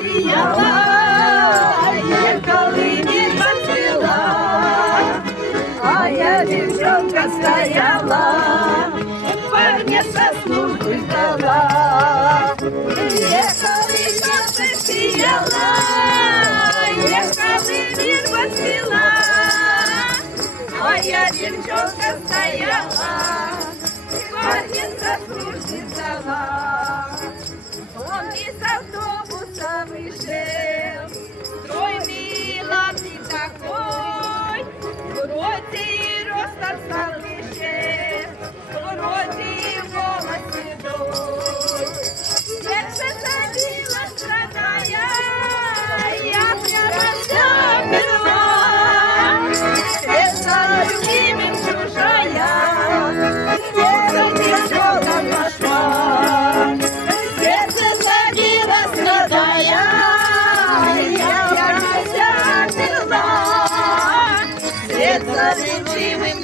стояла, я калині бачила, а я дівчонка стояла, парня со службу ждала. Я калиня стояла, я калині бачила, а я дівчонка стояла, парня со службу ждала. Он из автобуса вышел, стройный, ладный такой, вроде ростом стал выше, вроде волос седой. Сердце забило, страдая, я прямо замерла, сердце любимым чужая, сердце девчонка пошла. Сердце любимым